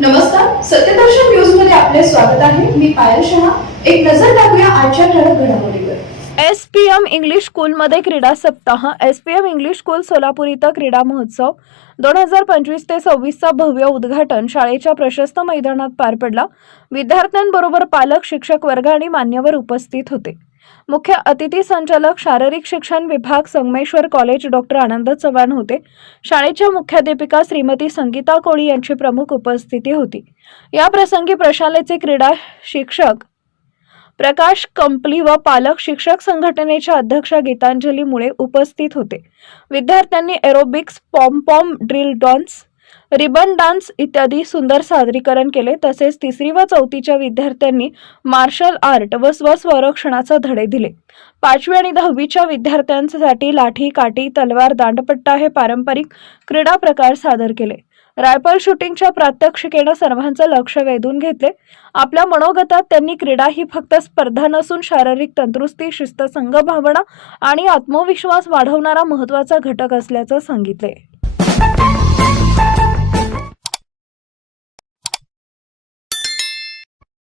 नमस्कार सत्यदर्शन न्यूजमध्ये आपले स्वागत आहे. मी पायल शहा. एक नजर टाकूया आजच्या ठळक घडामोडीवर. एस पी एम इंग्लिश स्कूलमध्ये क्रीडा सप्ताह. S P M English school Solapur इथं क्रीडा महोत्सव. दोन हजार पंचवीस ते सव्वीसचा भव्य उद्घाटन शाळेच्या प्रशस्त मैदानात पार पडला. विद्यार्थ्यांबरोबर पालक शिक्षक वर्ग आणि मान्यवर उपस्थित होते. मुख्य अतिथी संचालक शारीरिक शिक्षण विभाग संगमेश्वर कॉलेज डॉक्टर आनंद चव्हाण होते. शाळेच्या मुख्याध्यापिका श्रीमती संगीता कोळी यांची प्रमुख उपस्थिती होती. या प्रसंगी प्रशालेचे क्रीडा शिक्षक प्रकाश कंपली व पालक शिक्षक संघटनेच्या अध्यक्षा गीतांजली मुळे उपस्थित होते. विद्यार्थ्यांनी aerobics pom drill dance ribbon dance इत्यादी सुंदर सादरीकरण केले. तसेच तिसरी व चौथीच्या विद्यार्थ्यांनी मार्शल आर्ट व स्वसंरक्षणाचे धडे दिले. पाचवी आणि दहावीच्या विद्यार्थ्यांसाठी लाठी काठी तलवार दांडपट्टा हे पारंपरिक क्रीडा प्रकार सादर केले. रायफल शूटिंगच्या प्रात्यक्षिकेनं सर्वांचं लक्ष वेधून घेतले. आपल्या मनोगतात त्यांनी क्रीडा ही फक्त स्पर्धा नसून शारीरिक तंदुरुस्ती शिस्त संघभावना आणि आत्मविश्वास वाढवणारा महत्त्वाचा घटक असल्याचं सांगितले.